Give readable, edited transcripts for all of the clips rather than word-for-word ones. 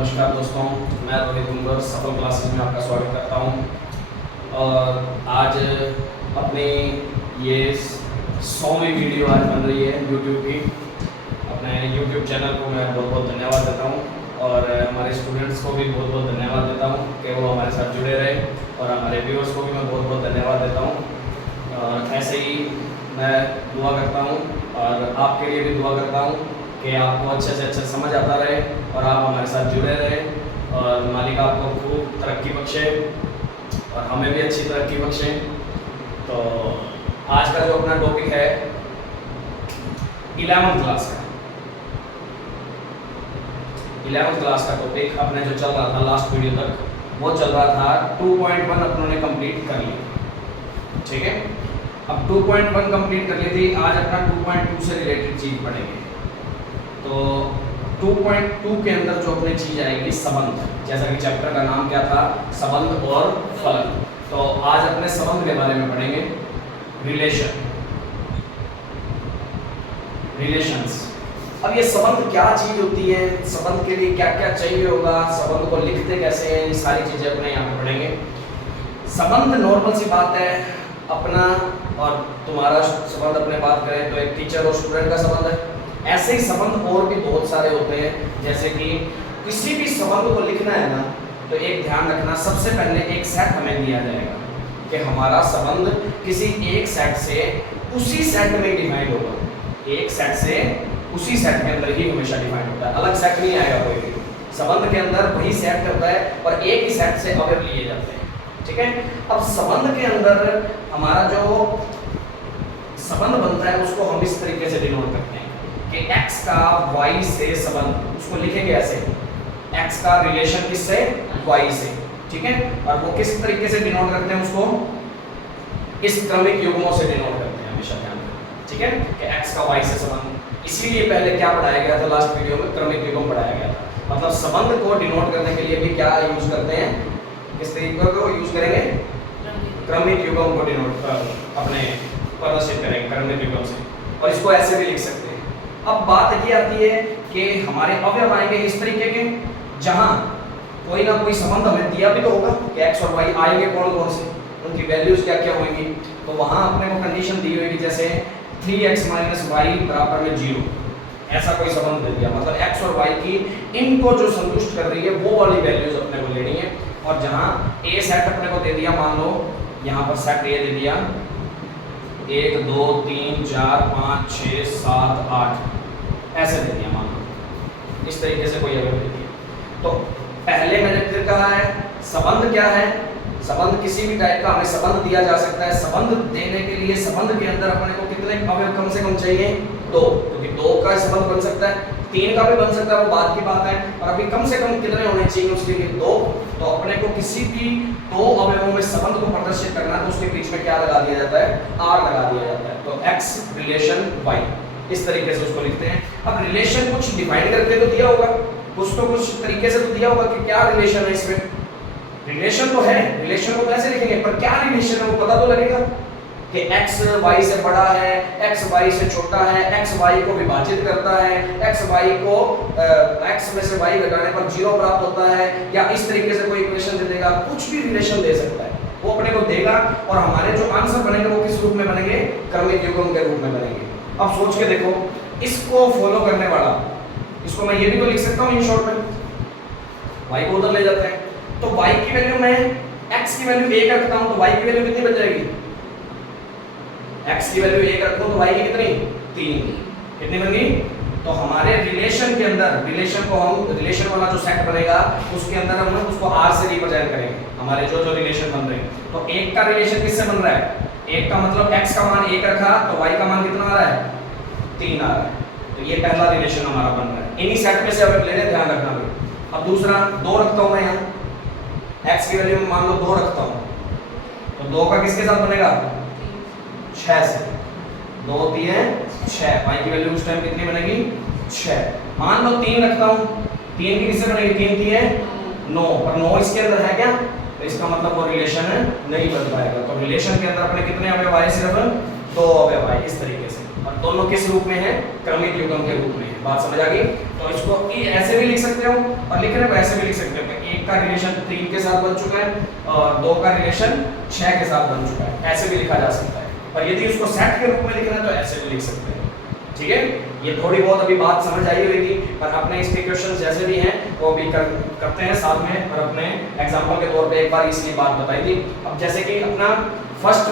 नमस्कार दोस्तों, मैं रोहित गुंगर सफल क्लासेस में आपका स्वागत करता हूं। और आज अपनी ये 100वीं वीडियो आज बन रही है यूट्यूब की। अपने यूट्यूब चैनल को मैं बहुत बहुत धन्यवाद देता हूं और हमारे स्टूडेंट्स को भी बहुत बहुत धन्यवाद देता हूं कि वो हमारे साथ जुड़े रहे, और हमारे व्यूअर्स को भी मैं बहुत बहुत धन्यवाद देता हूं। और ऐसे ही मैं दुआ करता हूं और आपके लिए भी दुआ करता हूं कि आपको अच्छे से अच्छा समझ आता रहे और आप हमारे साथ जुड़े रहे, और मालिक आपको खूब तरक्की बख्शे और हमें भी अच्छी तरक्की बख्शे। तो आज का जो अपना टॉपिक है 11वीं क्लास का 11वीं क्लास का टॉपिक अपने जो चल रहा था लास्ट वीडियो तक, वो चल रहा था 2.1 अपनों ने कंप्लीट कर लिया। ठीक है, अब 2.1 कंप्लीट कर ली थी, आज अपना 2.2 से रिलेटेड चीज़ पढ़ेंगे। तो 2.2 के अंदर जो अपनी चीज आएगी संबंध, जैसा कि चैप्टर का नाम क्या था, संबंध और फलन। तो आज अपने संबंध के बारे में पढ़ेंगे, रिलेशंस। अब ये संबंध क्या चीज होती है, संबंध के लिए क्या क्या चाहिए होगा, संबंध को लिखते कैसे हैं, ये सारी चीजें अपने यहाँ पे पढ़ेंगे। संबंध नॉर्मल सी बात है, अपना और तुम्हारा संबंध अपने बात करें तो एक टीचर और स्टूडेंट का संबंध है। ऐसे ही संबंध और भी बहुत सारे होते हैं, जैसे कि किसी भी संबंध को लिखना है ना, तो एक ध्यान रखना, सबसे पहले एक सेट हमें दिया जाएगा कि हमारा संबंध किसी एक सेट से उसी सेट में डिफाइंड होगा। एक सेट से उसी सेट के अंदर ही हमेशा डिफाइंड होता है, अलग सेट नहीं आएगा कोई भी। संबंध के अंदर वही सेट होता है और एक ही सेट से अवयव लिए जाते हैं। ठीक है, अब संबंध के अंदर हमारा जो संबंध बनता है उसको हम इस तरीके से डिनोट करते हैं कि x का y से संबंध, उसको लिखेंगे ऐसे, x का रिलेशन किससे, y से। ठीक है, और वो किस तरीके से डिनोट करते हैं, उसको इस क्रमिक युग्मों से डिनोट करते हैं, हमेशा ध्यान रखना। ठीक है, कि x का y से संबंध। इसीलिए पहले क्या पढ़ाया गया था लास्ट वीडियो में, क्रमिक युग्म पढ़ाया गया था। मतलब संबंध को डिनोट करने के लिए भी क्या यूज करते हैं, किस तरीके को यूज करेंगे, क्रमिक युग्म को डिनोट अपने प्रदर्शित करेंगे क्रमिक युग्म से, और इसको ऐसे भी लिख सकते हैं। अब बात ये आती है कि हमारे अवयव आएंगे इस तरीके के, जहां कोई ना कोई संबंध हमें दिया भी तो होगा कि x और y आएंगे कौन कौन से, उनकी वैल्यूज क्या क्या होंगी। तो वहां अपने को कंडीशन दी होगी, जैसे 3x - y बराबर में 0, ऐसा कोई संबंध दे दिया, मतलब x और y की इनको जो संतुष्ट कर रही है वो वाली वैल्यूज अपने को लेनी है। और जहां a सेट अपने को दे दिया, मान लो यहाँ पर सेट a दे दिया 1 2 3 4 5 6 7 8 ऐसे दे दिया, मान लो इस तरीके से कोई अवयव दे दिया। तो पहले मैंने फिर कहा है संबंध क्या है, संबंध किसी भी टाइप का हमें संबंध दिया जा सकता है। संबंध देने के लिए संबंध के अंदर अपने को कितने अवयव कम से कम चाहिए, 2, क्योंकि 2 का संबंध बन सकता है, 3 का भी बन सकता है, वो बाद की बात है। और अभी कम से कम कितने होने चाहिए उसके लिए, 2। तो अपने को किसी भी 2 अवयवों में संबंध को प्रदर्शित करना है तो उसके बीच में क्या लगा दिया जाता है, r लगा दिया जाता है। तो x रिलेशन y, इस तरीके से उसको लिखते हैं। अब रिलेशन कुछ डिफाइन करके तो दिया होगा, कुछ तो कुछ तरीके से तो दिया होगा कि क्या रिलेशन है इसमें। रिलेशन तो है, रिलेशन को कैसे लिखेंगे, पर क्या रिलेशन है वो पता तो लगेगा कि x y से बड़ा है, x y से छोटा है, x y को विभाजित करता है, x y को x में से y घटाने पर 0 प्राप्त होता है, या इस तरीके से कोई इक्वेशन दे देगा, कुछ भी रिलेशन दे सकता है, वो अपने को देगा। और हमारे जो आंसर बनेंगे वो किस रूप में बनेंगे, क्रमिक युग्म के रूप में बनेंगे। अब सोच के देखो, इसको फॉलो करने वाला, इसको मैं ये भी तो लिख सकता हूँ इन शॉर्ट में, y को उधर ले जाते हैं, तो y की वैल्यू मैं x की वैल्यू 1 रखता हूँ तो y की वैल्यू कितनी बच जाएगी, x की वैल्यू 1 रखूं तो y की कितनी, 3, कितनी बन गई। तो हमारे रिलेशन के अंदर, रिलेशन को हम, रिलेशन वाला जो सेट बनेगा उसके अंदर हम उसको r से रिप्रेजेंट करेंगे, हमारे जो जो रिलेशन बन रहे हैं। तो 1 का रिलेशन किससे बन रहा है, 1 का मतलब x का मान 1 रखा तो y का मान कितना आ रहा है, 3 आ रहा है। तो ये पहला रिलेशन हमारा बन रहा है, इन्हीं सेट में से अब ले लें, ध्यान रखना भी। अब दूसरा 2 रखता हूं मैं यहाँ, x की वैल्यू में मान लो 2 रखता हूं, तो 2 का किसके साथ बनेगा, 6 से, 2 3 6, y की वैल्यू उस टाइम कितनी बनेगी, 6। मान लो 3 रखता हूं, 3 की किससे बनेगी, 3 3 9, पर 9 इसके अंदर है क्या, तो इसका मतलब वो रिलेशन नहीं बन पाएगा। तो रिलेशन के अंदर अपने कितने अवयव आए, सिर्फ 2 अवयव आए इस तरीके से। और दोनों किस रूप में है? क्रमिक युग्म के रूप में है। बात समझ आ गई? तो इसको ऐसे भी लिख सकते हो और लिखने को ऐसे भी लिख सकते हो। एक का रिलेशन 3 के साथ बन चुका है और 2 का रिलेशन 6 के साथ बन चुका है, ऐसे भी लिखा जा सकता है। और यदि उसको सेट के रूप में लिखना है तो ऐसे भी लिख सकते हैं। ठीक है, ये थोड़ी बहुत अभी बात समझ आई होगी, पर अपने इसके क्वेश्चन जैसे भी हैं वो भी करते हैं साथ में, और अपने एग्जांपल के तौर पे एक बार इसलिए बात बताई थी। अब जैसे कि अपना फर्स्ट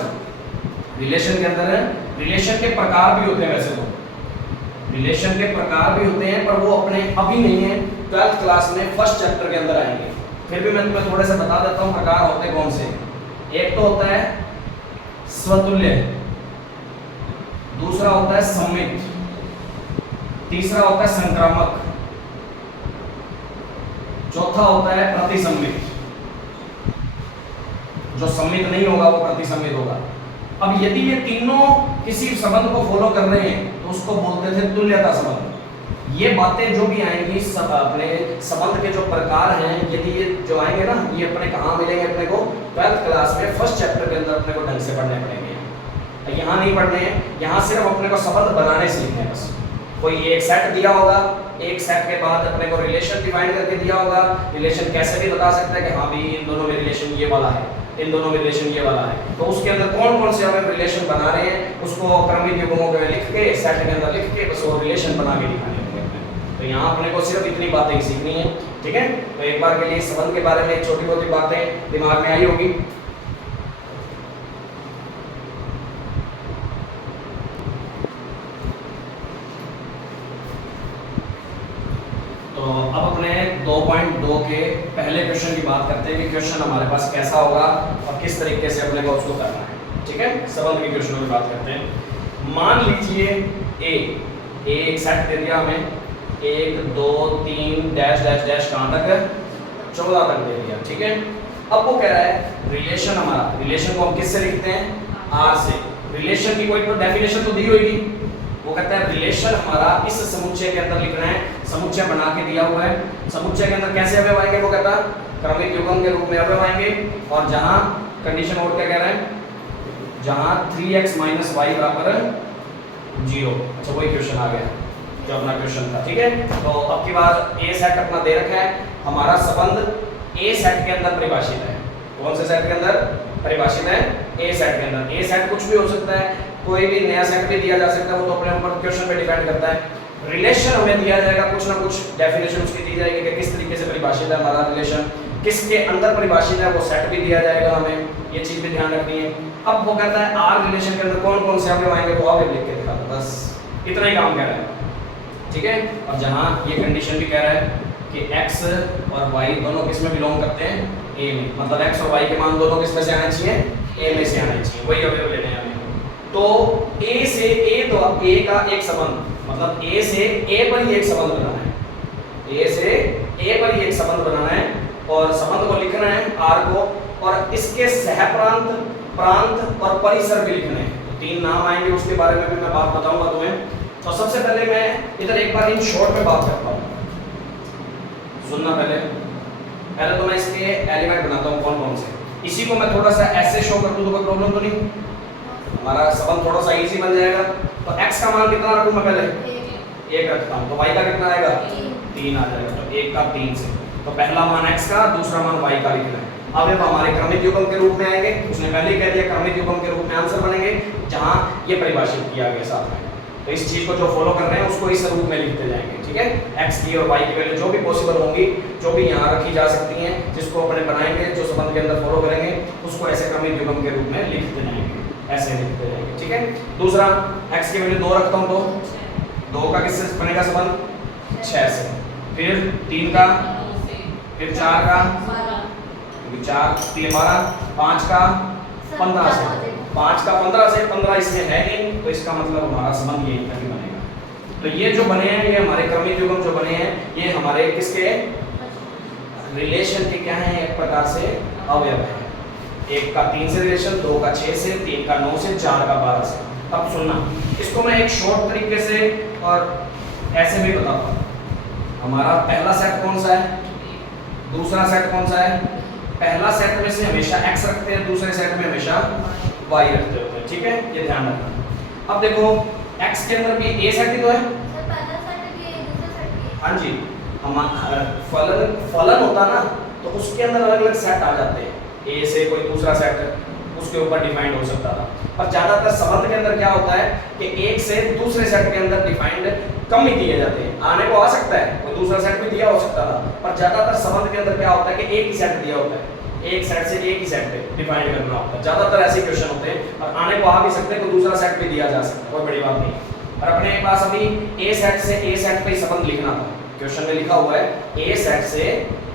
रिलेशन के अंदर है, रिलेशन के प्रकार भी होते हैं, वैसे तो रिलेशन के प्रकार भी होते हैं पर वो अपने अभी नहीं है, 12th क्लास में फर्स्ट चैप्टर के अंदर आएंगे। फिर भी मैं तुम्हें थोड़े से बता देता हूँ प्रकार होते कौन से। एक तो होता है स्वतुल्य, दूसरा होता है सम्मित, तीसरा होता है संक्रामक, चौथा होता है प्रतिसम्मित। जो सम्मित नहीं होगा वो प्रतिसम्मित होगा। अब यदि ये तीनों किसी संबंध को फॉलो कर रहे हैं तो उसको बोलते थे तुल्यता संबंध। ये बातें जो भी आएंगी सब अपने संबंध के जो प्रकार हैं, यदि ये जो आएंगे ना, ये अपने कहाँ मिलेंगे? अपने को 12th क्लास में फर्स्ट चैप्टर के अंदर अपने को ढंग से पढ़ने पड़ेंगे। यहाँ नहीं पढ़ने हैं, यहाँ सिर्फ अपने को संबंध बनाने सीखने हैं बस। कोई एक सेट दिया होगा, एक सेट के बाद अपने को रिलेशन डिफाइन करके दिया होगा। रिलेशन कैसे भी बता सकता है कि हाँ भी इन दोनों में रिलेशन ये वाला है, इन दोनों में रिलेशन ये वाला है। तो उसके अंदर कौन कौन से हमें रिलेशन बना रहे हैं उसको क्रमिक युग्मों में लिख के, सेट के अंदर लिख के बस वो रिलेशन बना के दिखाने होंगे अपने। तो यहाँ अपने को सिर्फ इतनी बातें ही सीखनी है। ठीक है, तो एक बार के लिए संबंध के बारे में छोटी मोटी बातें दिमाग में आई होगी। तो अब अपने 2.2 के पहले क्वेश्चन की बात करते हैं कि क्वेश्चन हमारे पास कैसा होगा और किस तरीके से अपने को उसको करना है। ठीक है, संबंध के क्वेश्चनों की बात करते हैं। मान लीजिए ए एक सेट दे दिया हमें, 1 2 3 डैश डैश डैश कहाँ तक है? 14 तक दे दिया। ठीक है, अब वो कह रहा है रिलेशन हमारा, रिलेशन को हम किससे लिखते हैं? आर से। रिलेशन की कोई तो डेफिनेशन तो दी होगी। वो कहता है रिलेशन हमारा इस समुच्चय के अंदर लिखना है, समुच्चय बना के दिया हुआ है। समुच्चय के अंदर कैसे अवयव आएंगे? वो कहता है क्रमिक युग्म के रूप में अवयव आएंगे। और जहां कंडीशन और क्या कह रहा है? जहां 3x - y बराबर 0। अच्छा, वही क्वेश्चन आ गया जो अपना क्वेश्चन था। ठीक है, तो अब की बार ए सेट अपना दे रखा है, हमारा संबंध ए सेट के अंदर परिभाषित है। कौन से सेट के अंदर परिभाषित है? ए सेट के अंदर। ए सेट कुछ भी हो सकता है, कोई भी नया सेट भी दिया जा सकता है, वो तो अपने ऊपर क्वेश्चन पे डिपेंड करता है। रिलेशन हमें दिया जाएगा, कुछ ना कुछ डेफिनेशन उसकी दी जाएगी कि किस तरीके से परिभाषित है हमारा रिलेशन, किसके अंदर परिभाषित है, वो सेट भी दिया जाएगा हमें, ये चीज भी ध्यान रखनी है। अब वो कहता है आर रिलेशन के अंदर कौन कौन से अवयव आएंगे, वो अवयव लिख के दिखा दो, बस इतना ही काम कह रहा है। ठीक है, और जहां ये कंडीशन भी कह रहा है कि x और y दोनों किस में बिलोंग करते हैं? a में। मतलब x और y के मान दोनों किस में से आने चाहिए? a में से आने चाहिए, वही अवयव लेने हैं हमें। तो a से a, तो a का एक संबंध, मतलब a से a पर ही एक संबंध बनाना है, a से a पर ही एक संबंध बनाना है और संबंध को लिखना है r को, और इसके सहप्रांत, प्रांत और परिसर भी लिखने हैं। तो 3 नाम आएंगे, उसके बारे में भी मैं बात बताऊंगा तुम्हें। तो सबसे पहले मैं इधर एक बार इन शॉर्ट में बात करता हूँ, सुनना पहले तो मैं इसके एलिमेंट बनाता हूँ कौन कौन से। इसी को मैं थोड़ा सा ऐसे शो कर दूँ तो कोई प्रॉब्लम तो नहीं? हमारा संबंध थोड़ा सा इजी बन जाएगा। तो x का मान कितना रखूँ मैं? पहले 1 रखता हूँ, तो y का कितना आएगा? 3 आ जाएगा। तो 1 का 3 से, तो पहला मान x का, दूसरा मान y का लिखना है। अब हमारे क्रमिक युग्म के रूप में आएंगे, उसने पहले ही कह दिया क्रमिक युग्म के रूप में आंसर बनेंगे जहां ये परिभाषित किया गया साथ में। तो इस चीज को जो फॉलो कर रहे हैं उसको इस रूप में लिखते जाएंगे। ठीक है, x की और y की वैल्यू जो भी पॉसिबल होंगी, जो भी यहाँ रखी जा सकती हैं, जिसको अपने बनाएंगे, जो संबंध के अंदर फॉलो करेंगे, उसको ऐसे क्रमिक युग्म के रूप में लिखते जाएंगे, ऐसे लिखते जाएंगे। ठीक है, दूसरा x की वैल्यू 2 रखता हूँ, तो 2 का किससे बनेगा संबंध? 6 से। फिर 3 का, फिर 4 का, 4 3 12, 5 का 15 से, 5 का 15 से, 15 इसमें है नहीं, तो इसका मतलब हमारा संबंध यही तक ही बनेगा। तो ये जो बने हैं, ये हमारे क्रमिक युग्म जो बने हैं, ये हमारे किसके? रिलेशन के क्या हैं? एक प्रकार से अवयव है। 1 का 3 से रिलेशन, 2 का 6 से, 3 का 9 से, 4 का 12 से। अब सुनना, इसको मैं एक शॉर्ट तरीके से और ऐसे भी बताता हूँ। हमारा पहला सेट कौन सा है? दूसरा सेट कौन सा है? पहला सेट में से हमेशा x रखते हैं, दूसरे सेट में हमेशा y रखते होते हैं। ठीक है, ये ध्यान रखना। अब देखो x के अंदर भी a सेट ही तो है। सर पहला सेट भी है, दूसरा सेट भी है। हाँ जी, हम फलन होता ना तो उसके अंदर अलग अलग सेट आ जाते हैं, a से कोई दूसरा सेट उसके ऊपर डिफाइंड हो सकता था। पर ज्यादातर संबंध के अंदर क्या होता है कि एक से दूसरे सेट के अंदर डिफाइंड कम ही दिए जाते हैं। आने को आ सकता है कोई दूसरा सेट भी दिया हो सकता था, पर ज्यादातर संबंध के अंदर क्या होता है कि एक ही सेट दिया होता है, एक सेट से एक ही सेट पे डिफाइंड करना होता है। ज्यादातर ऐसे क्वेश्चन होते हैं और आने को आ भी सकते हैं, कोई दूसरा सेट भी दिया जा सकता है, कोई बड़ी बात नहीं। और अपने पास अभी ए सेट से ए सेट पे ही संबंध लिखना था। क्वेश्चन में लिखा हुआ है ए सेट से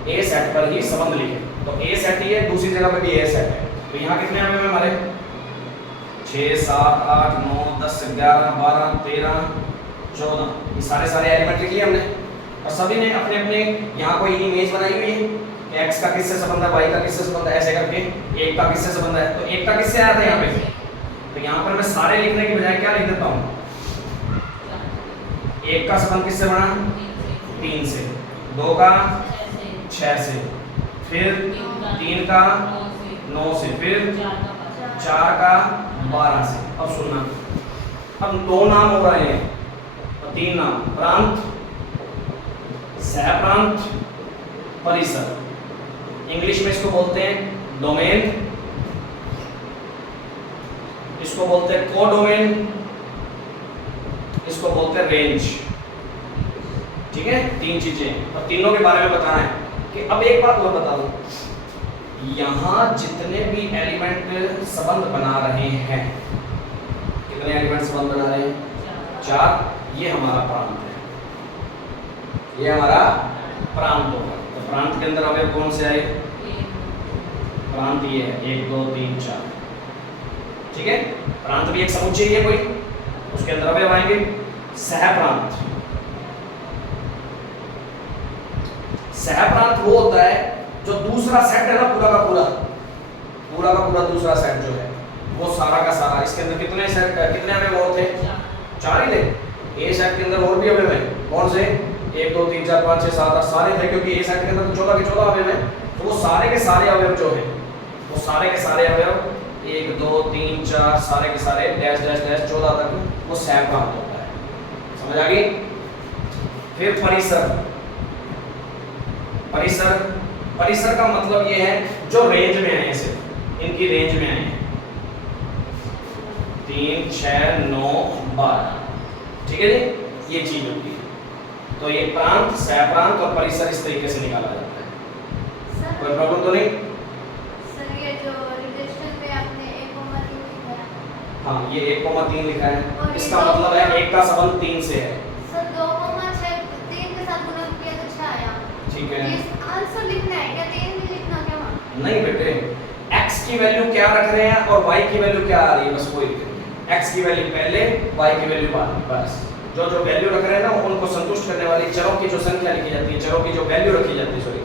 ए सेट पर ही संबंध लिखें, तो ए सेट ही है, दूसरी जगह पे भी ए सेट है। तो यहाँ कितने आने में हमारे 6 7 8 9 10 11 12 13 14, ये सारे एलिमेंट लिख लिए हमने और सभी ने अपने अपने यहाँ कोई इमेज बनाई हुई है कि x का किससे संबंध है, y का किससे संबंध है, ऐसे करके एक का किससे संबंध है। तो एक का किससे आया था यहाँ पे, तो यहाँ पर मैं सारे लिखने की बजाय क्या लिख देता हूँ, एक का संबंध किससे बना 3 से, 2 का 6 से, फिर 3 का 9 से, फिर 4 का 12 से। अब सुनना, अब 2 नाम हो रहे हैं और 3 नाम, प्रांत, सहप्रांत, परिसर। इंग्लिश में इसको बोलते हैं डोमेन, इसको बोलते हैं कोडोमेन, इसको बोलते हैं रेंज। ठीक है, 3 चीजें और तीनों के बारे में बताना है। कि अब एक बात और बता दूं, यहाँ जितने भी एलिमेंट संबंध बना रहे हैं, कितने एलिमेंट संबंध बना रहे हैं 4, ये हमारा प्रांत है, ये हमारा प्रांत होगा। तो प्रांत के अंदर अवयव कौन से आए, प्रांत ये है 1 2 3 4। ठीक है, प्रांत भी एक समुच्चय है कोई, उसके अंदर अवयव आएंगे। सहप्रांत, सहप्रांत वो होता है जो दूसरा सेट है ना, पूरा का पूरा दूसरा सेट जो है वो सारा का सारा, इसके अंदर कितने सेट, कितने अवयव और थे 4 ही थे। ए सेट के अंदर और भी अवयव हैं, कौन से 1 2 3 4 5 6 7 8 सारे थे, क्योंकि ए सेट के अंदर 14 के 14 अवयव हैं। तो वो सारे के सारे अवयव जो हैं, वो सारे के सारे अवयव 1 2 3 4 सारे के सारे डैश डैश डैश 14 तक वो सहप्रांत होता है। समझ आ गई। फिर परिसर, परिसर का मतलब ये है जो रेंज में आए, सिर्फ इनकी रेंज में आए 3 6 9 12। ठीक है जी, ये चीज होती है। तो ये प्रांत, सहप्रांत और परिसर इस तरीके से निकाला जाता है। कोई प्रॉब्लम तो नहीं। सर ये जो रिलेशन में आपने 1,3 लिखा है, हाँ ये 1,3 लिखा है, और इसका मतलब है एक का संबंध 3 से है। सर 2,6 3 के साथ गुणा किया तो 6 आया। ठीक है, आंसर लिखना है क्या, 3 भी लिखना क्या वहाँ? नहीं बेटे, x की वैल्यू क्या रख रहे हैं और y की वैल्यू क्या आ रही है, बस वही लिख रहे हैं। x की वैल्यू पहले, y की वैल्यू बाद में, बस जो जो वैल्यू रख रहे हैं ना उनको संतुष्ट करने वाली चरों की जो संख्या लिखी जाती है, चरों की जो वैल्यू रखी जाती है, सॉरी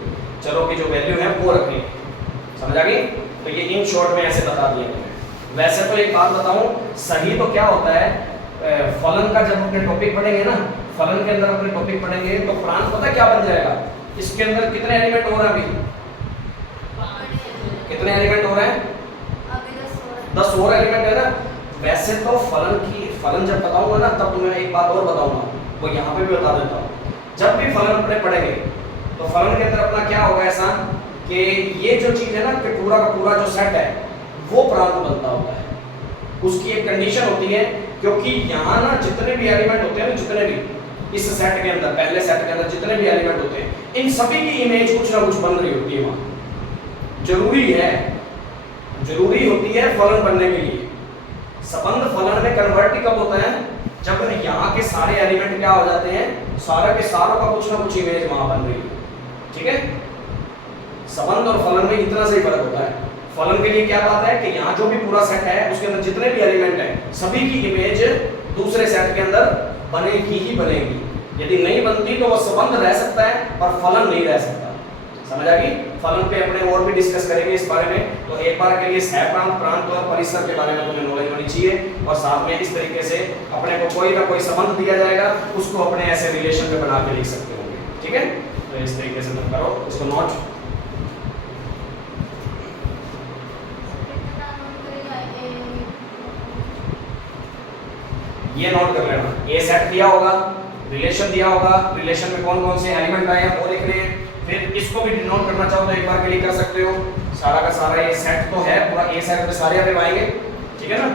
चरों की जो वैल्यू है वो रखनी है। समझ आ गई। तो ये इन शॉर्ट में ऐसे बता दिया मैंने। वैसे तो एक बात बताऊं, सही तो क्या होता है, फलन का जब अपने टॉपिक पढ़ेंगे ना, फलन के अंदर अपने टॉपिक पढ़ेंगे तो प्रांत पता क्या बन जाएगा, इसके अंदर कितने एलिमेंट हो रहे हैं अभी, कितने एलिमेंट हो रहे हैं, अभी 10 और एलिमेंट है ना। वैसे तो फलन जब बताऊंगा ना तब तुम्हें एक बात और बताऊंगा, वो यहाँ पे भी बता देता हूँ। जब भी फलन अपने पढ़ेंगे तो फलन के अंदर अपना क्या होगा ऐसा कि ये जो चीज है ना कि पूरा का पूरा जो सेट है वो प्रांत बनता होता है। उसकी एक कंडीशन होती है, क्योंकि यहाँ ना जितने भी एलिमेंट होते हैं ना, जितने भी इस सेट के अंदर, पहले सेट के अंदर जितने भी एलिमेंट होते हैं, इन सभी की इमेज कुछ ना कुछ बन रही होती है वहाँ। जरूरी होती है फलन बनने के लिए। संबंध फलन में कन्वर्ट कब होता है, जब यहाँ के सारे एलिमेंट क्या हो जाते हैं, सारे के सारों का कुछ ना कुछ इमेज वहां बन रही है। ठीक है, संबंध और फलन में इतना से ही फर्क होता है। फलन के लिए क्या बात है कि यहाँ जो भी पूरा सेट है उसके अंदर जितने भी एलिमेंट हैं सभी की इमेज दूसरे सेट के अंदर बनेगी ही बनेगी। यदि नहीं बनती तो वो संबंध रह सकता है और फलन नहीं रह सकता। समझ आ गई। फलन पे अपने और भी डिस्कस करेंगे इस बारे में। तो एक बार के लिए सहप्रांत, प्रांत और परिसर के बारे में तुम्हें नॉलेज होनी चाहिए। और साथ में इस तरीके से अपने को कोई ना कोई संबंध दिया जाएगा, उसको अपने ऐसे रिलेशन में बना के लिख सकते होंगे। ठीक है, तो इस तरीके से तुम करो इसको नोट। ये नोट कर लेना। ए सेट दिया होगा, रिलेशन दिया होगा, रिलेशन में कौन कौन से एलिमेंट आए हैं वो लिख रहे हैं। फिर इसको भी डिनोट करना चाहो तो एक बार के लिए कर सकते हो। सारा का सारा ये सेट तो है, पूरा ए सेट में सारे अवयव आएंगे, ठीक है ना।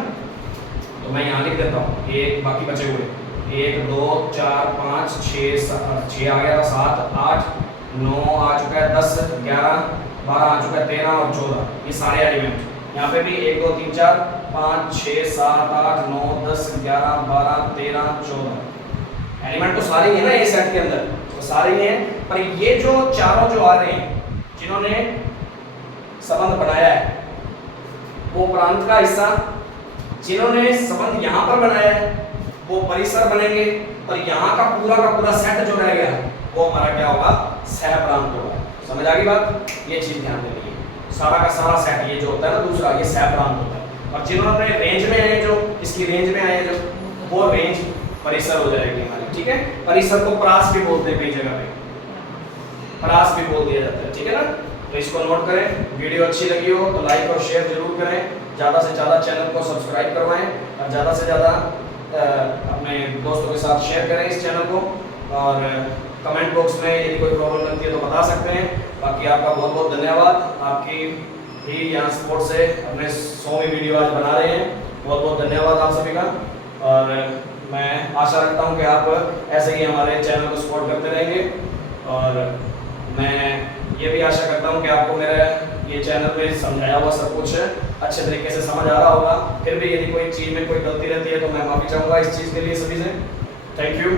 तो मैं यहाँ लिख देता हूँ एक, बाकी बचे हुए 1 2 4 5 6 6 आ गया था, 7 8 9 आ चुका है, 10 11 12 आ चुका है, 13 और 14, ये सारे एलिमेंट। यहाँ पे भी 1 2 3 4 5 6 7 8 9 10 11 12 13 14 एलिमेंट तो सारे ही है ना ये सेट के अंदर, तो सारे ही हैं। पर ये जो चारों जो आ रहे हैं जिन्होंने संबंध बनाया है वो प्रांत का हिस्सा, जिन्होंने संबंध यहाँ पर बनाया है वो परिसर बनेंगे, और यहाँ का पूरा सेट जो रह गया वो हमारा क्या होगा, सह प्रांत होगा। समझ आ गई बात, ये चीज ध्यान देनी है। सारा का सारा सेट ये जो होता है ना दूसरा, ये सह प्रांत होता है। और जिन्होंने रेंज में आए, जो इसकी रेंज में आए जो, वो रेंज परिसर हो जाएगी हमारी, ठीक है। परिसर को प्रास भी बोलते हैं, कई जगह पे प्रास भी बोल दिया जाता है, ठीक है ना। तो इसको नोट करें। वीडियो अच्छी लगी हो तो लाइक और शेयर जरूर करें, ज़्यादा से ज़्यादा चैनल को सब्सक्राइब करवाएं, और ज़्यादा से ज़्यादा अपने दोस्तों के साथ शेयर करें इस चैनल को। और कमेंट बॉक्स में यदि कोई प्रॉब्लम लगती है तो बता सकते हैं। बाकी आपका बहुत बहुत धन्यवाद, आपकी ही यहाँ सपोर्ट से अपने 100वीं वीडियो आज बना रहे हैं। बहुत बहुत धन्यवाद आप सभी का, और मैं आशा रखता हूँ कि आप ऐसे ही हमारे चैनल को सपोर्ट करते रहेंगे। और मैं ये भी आशा करता हूँ कि आपको मेरा ये चैनल में समझाया हुआ सब कुछ अच्छे तरीके से समझ आ रहा होगा। फिर भी यदि कोई चीज़ में कोई गलती रहती है तो मैं माफ़ी चाहूँगा इस चीज़ के लिए सभी से। Thank you.